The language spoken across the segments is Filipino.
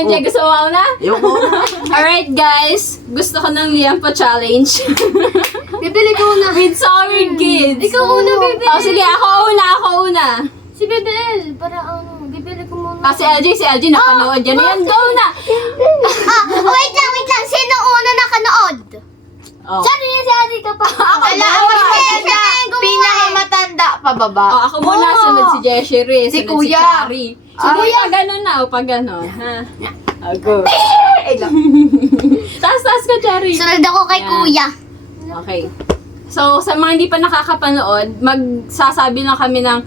MJ, gusto mo na? Ayoko. Alright guys, gusto ko ng Liampo Challenge. Bibili ko una. With Solid Kids. Ikaw una, bibili. Oh, sige, ako una. Si Bebel, para ano, bibili ko muna. Si LJ napanood yan. Yan, go na! Wait lang. Sino una nakanood? Oh. Sorry, si Adi ka pa. Wala, pinakamatanda pababa. Oh, ako muna, sunod si Jeshry, Si sunod si Kuya. Chari. Sige, pag gano'n na, pag gano'n. Ha? Go. Taas ka, Chari. Sunod ako kay Yan. Kuya. Okay. So, sa mga hindi pa nakakapanood, magsasabi lang kami ng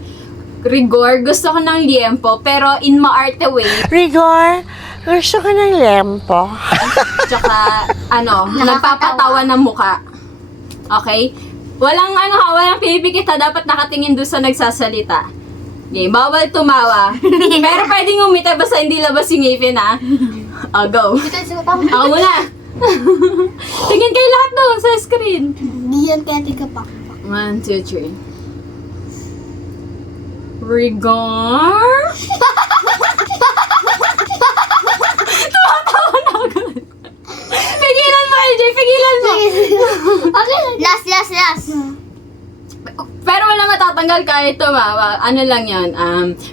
rigor. Gusto ko ng liempo, pero in maarte way. Rigor, gusto ko ng lempo. Tsaka, nagpapatawa ng muka. Okay? Walang pinipikit ha. Dapat nakatingin doon sa nagsasalita. Okay, bawal tumawa. Pero pwedeng umiti basta hindi labas yung ngipin ha. Go. Ako muna. Tingin kayo lahat doon sa screen. Hindi yan kaya tika pa. 1, 2, 3. Rigor? Tumatawa na agad. Pigilan mo, LJ. Pigilan mo. Okay. Last. Pero wala matatanggal kahit tumawa. Ano lang yan.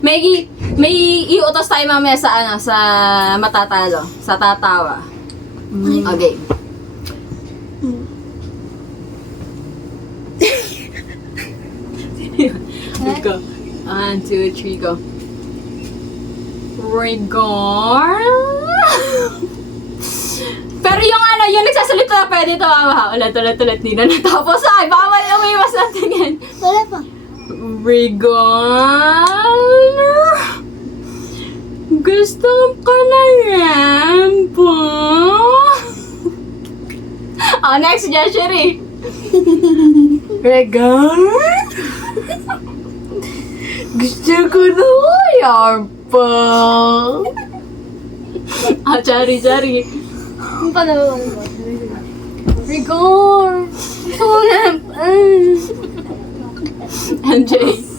May iutos tayo mamaya sa sa matatalo. Sa tatawa. Okay. Go. 1, 2, 3, go. Rigor? Pero yung nagsasalita na pwede tumawa. Ulit, di na natapos. Ay, bawal umiwas natin yan. Wala pa. Rigor? Gusto ko na yan po. Oh, next, Jeshry. Rigor? Gusto ko na yan po. Chari. Ang panawa. Rigor. MJ.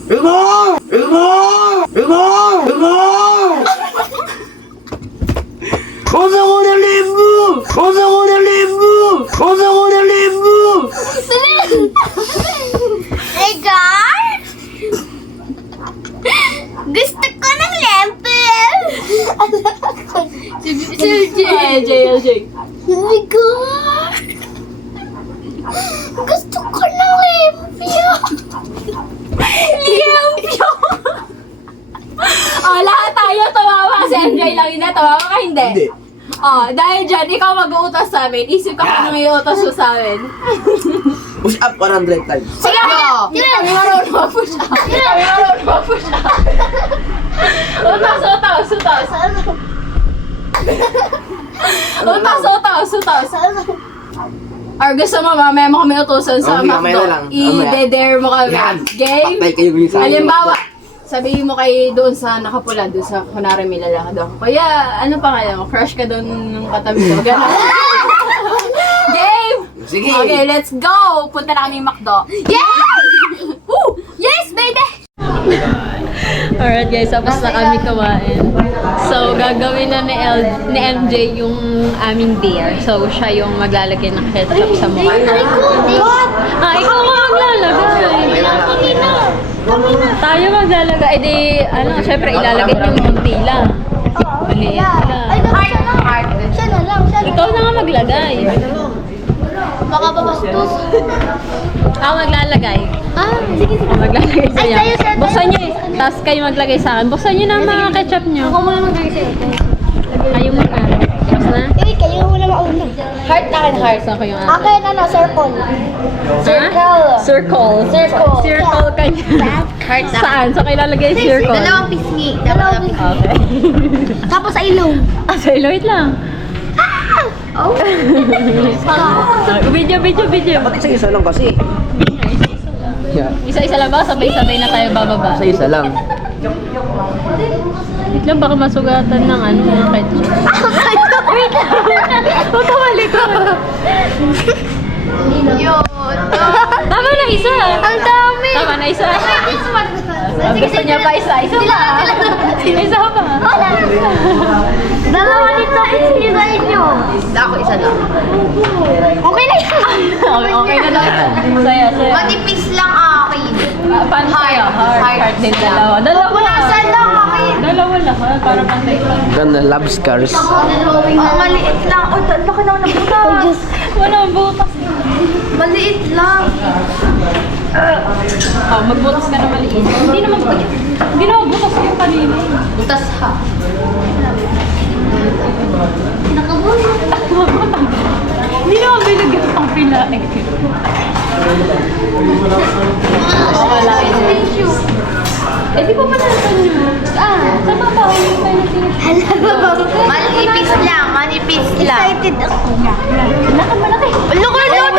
Rigor! Gusto ko ng lembu! Rigor? Gusto ko ng lempo. LJ. Rigor? Gusto ko ng lempo. Liempyo! Oh, lahat tayo tumawa. Si MJ lang hindi. Tumawa ka hindi? Hindi. Oh, dahil dyan, ikaw mag-uutos sa amin. Isip ka kung anong iutos mo sa amin. Push up 100 times. Sige, Hindi kami marunong mag-push up. Utos. Or gusto mo, mamaya mo kami utusan sa Okay, mamaya McDo. na lang. Mamaya. I-dare mo kami. Yan. Game? Patay kayo minsan. Halimbawa, sabihin mo kay doon sa nakapula, doon sa kunwari may lalakad ako. Kaya, ano pangalan mo? Crush ka doon ng katabi ko. Ganun. Game! Sige. Okay, let's go! Punta na kami McDo. Yeah! Woo! Yes, baby! Alright guys, tapos na kami kumain. So, gagawin na ni MJ yung aming dare. So, siya yung maglalagay ng ketchup sa mukha. Ikaw nga maglalagay. Tayo maglalagay. Eh di, syempre ilalagay yung konti lang. Maliit lang. Siya na lang. Ikaw na nga maglagay. Baka babastos. Ako maglalagay. Sige. Ako maglalagay sa Ay, inyo. tayo, sir. Buksan nyo eh. Tapos kayo maglagay sa akin. Buksan nyo na ang mga ketchup nyo. Ako muna maglagay sa'yo. Kayo muna. Tapos na? Kayo muna mauna. Heart na akin, heart. Saan ko yung Akin, circle. Circle. Circle ka niya. Heart na. Saan? Saan kayo lalagay yung circle? Dalawang pisngi. Dalawang pisngi. Okay. Tapos ay ilong. Say, wait lang. Oh. Video. Dapat isa-isa lang kasi. Yeah. Isa-isa lang ba? Sabay-sabay na tayo bababa. Isa-isa lang. Wait lang, baka masugatan ng mga ketchup. Wait lang. Huwag ka malikot. Tama na isa. Ang dami. Tama na isa. Gusto niya pa isa. Isa pa. Isa pa. Dalawa Sige sa inyo. Ako isa lang. Okay na yan. Okay na daw. Saya. Manipis lang akin. Paano sa'yo? Heart din dalawa. Punasan lang akin. Dalawa lang. Para pantay pa. Ganda, love scars. Maliit lang. Oh, laki lang ng butas. Walang butas. Maliit lang. Magbutas ka na maliit. Hindi naman butas yung kanina. Butas ha. Hindi naman binigyan pang pila. Wala ito. Eh, di ba pa nasan nyo? Saan ba ba? Manipis lang. Manipis lang. Excited ako. Malaki. Laki na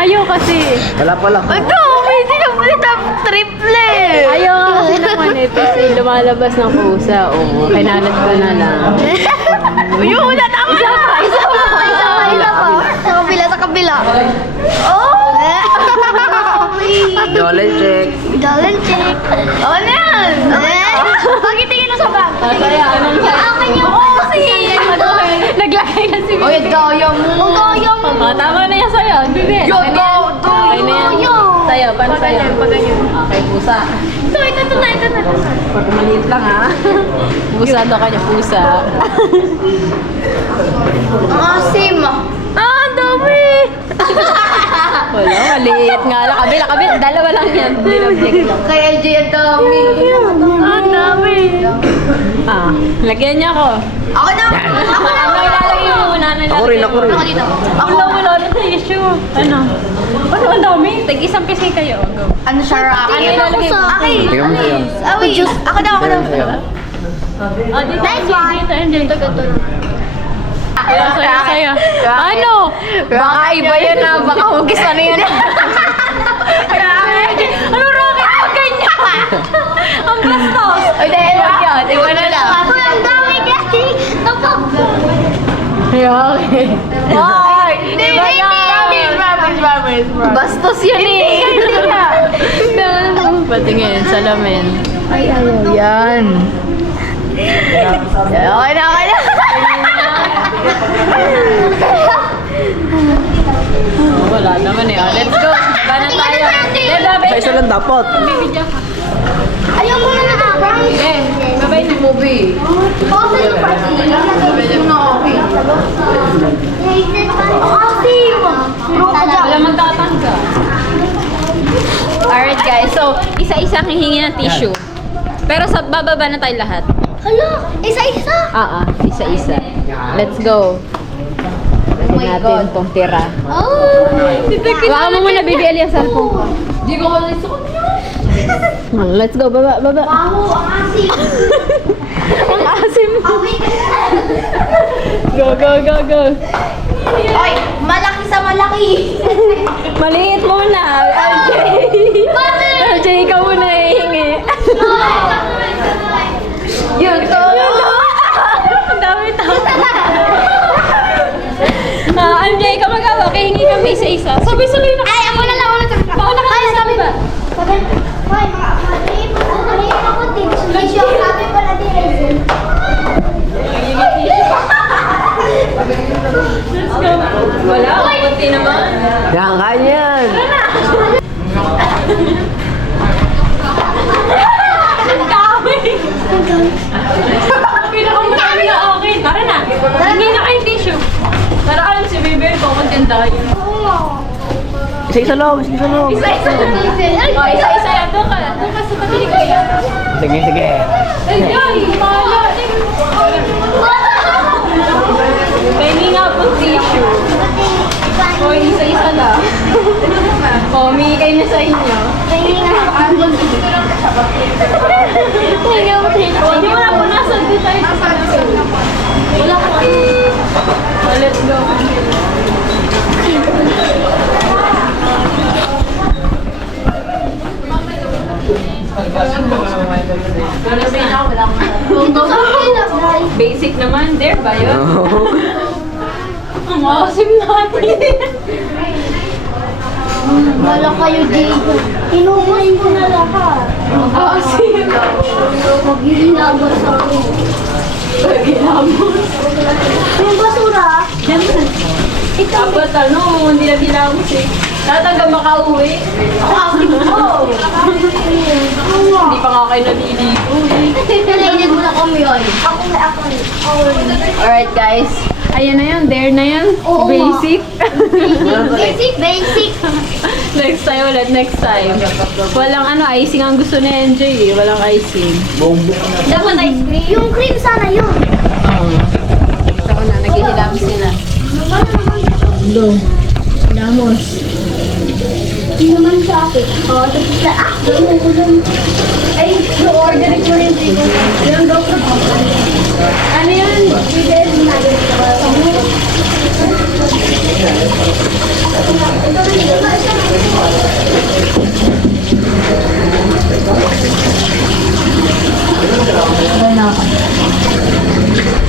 Ayaw kasi. Wala pa lang. Ito, may sinabulit ang triple. Ayaw nga kasi naman eh. Kasi lumalabas ng pusa. Oo, kinalat ko na lang. Yung una, tama na. Isa pa. Sa kabila. Oh! Dollar check. Dollar check. Oh, na yan. Bakit tingin mo sa bag? Saya, anong saya? Akin yung Naglagay na si Oy, daya mo. Gaya mo. Tama na yan sa'yo. Hindi. Yo, Okay na yan. go, Okay na yan. Yo. Sa'yo, paano sa'yo? Okay, pusa. Ito na. Pag maliit lang ha. Pusa daw kanya, pusa. Ang asim. Ang dami! Wala, maliit nga lang. Kabila. Dalawa lang yan. Dinobject lang. Kay LJ ang dami. Ang dami! Lagyan niya ako. Ako na. Ano ilalagay mo muna? Ako rin. Ako dito. Ako wala na sa issue. Ano? Ang dami? Tig-isang pisay kayo. Go. Ano siya, Rocky? Ano ilalagay mo? Akin. Tingnan mo sa'yo. Awi. Ako daw. Sa'yo. Dito. Nice one! Dito, MJ. Saya. Ano? Baka iba yan na. Baka hugis ano yan. Ano Rocky? Huwag ganyan. Ang bastos. Ay, dahil Yan, iba na lang. Ako ang dami kasi. Okay. Ay! Iba yan. Bastos yan eh. Patingin, salamin. Ay, ayaw yan. Okay na. Wala naman eh. Let's go. Baba na tayo. Sa isa lang dapat. Ayaw ko na nakabang. Babay na movie. Oo, sa'yo pa. Wala magtatangga. Alright guys, so isa-isa hihingi ng tissue. Pero sa bababa na tayo lahat. Hala, isa-isa. Isa-isa. Let's go. Lagyan natin itong tira. Oh. Baka mo muna BBL yung cellphone ko. Di ko malis ako niya. Let's go, baba. Baho, ang asim. Ang asim. Away ka. Go. Ay, malaki sa malaki. Maliit muna. LJ. LJ, ikaw muna hihingi. Yun to. Ang dami tao. MJ, ikaw mag-awak. Hihingi kami isa-isa. Sabay-sabay na. Ay, ako na lang. Baka na kayo sa ba? Hoy, maliit ako din. Tissue, sabi pala din. Let's go. Wala, kunti naman. Yan, ganyan. Ang dami. Pinakamarami na akin. Tara na. Hindi na kayong tissue. Para alam si Bebe ko kung ganda yun. Isa-isa lang. Isa-isa. Oh, isa-isa yan. Doon ka sa patilig ko yan. Sige. Ay, pala. Pengi nga po tissue. O, isa-isa lang. O, may kayo na sa inyo. Hindi mo na po nasan din tayo. Wala ko. Let's go. Basic naman. There ba yun? Ang asim natin. Wala kayo dito. Inubos ko na lahat. Ang asim. Ginabas ako. Ginamos. Yung basura. Dapat hindi na ginamos eh. Dapat hanggang makauwi. Hindi pa nga kayo naliligo eh. Nalainig mo na kami yun. Ako. Alright guys. Ayan na yun. There na yun. Oo, Basic. Basic. Next time ulit. Next time. Walang icing ang gusto ni Enjoy eh. Walang icing. Dapat ice cream. Yung cream sana yun. Ako na. Naghihilamos sila. Hilamos. Hindi naman sa akin. Oo, tapos na ay, order ko rin dito. Yung doktor ko. Ano yan? Bigay na yun.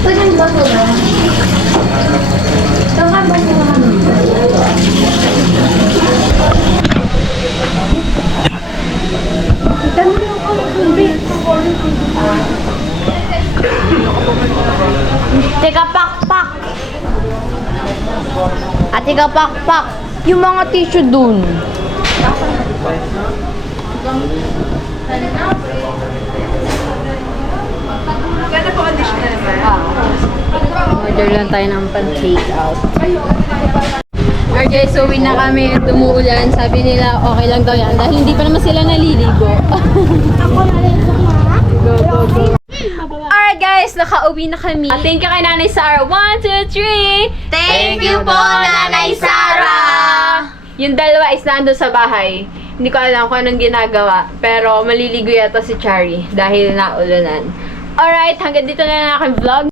Pwede ba ito ba? Saan ka ba ito? Teka, pakpak. At teka, pakpak. Yung mga tissue dun. Order lang tayo ng pan-take out. Okay, so uwi na kami. Dumuulan. Sabi nila okay lang daw yan. Dahil hindi pa naman sila naliligo. Ako na rin sa mga. Go, go, go. Alright guys, nakauwi na kami. Thank you kay Nanay Sarah. 1, 2, 3! Thank you po, Nanay Sarah! Yung dalawa is nandun sa bahay. Hindi ko alam kung anong ginagawa. Pero maliligo yata si Chari dahil naulanan. Alright, hanggang dito na lang ang aking vlog.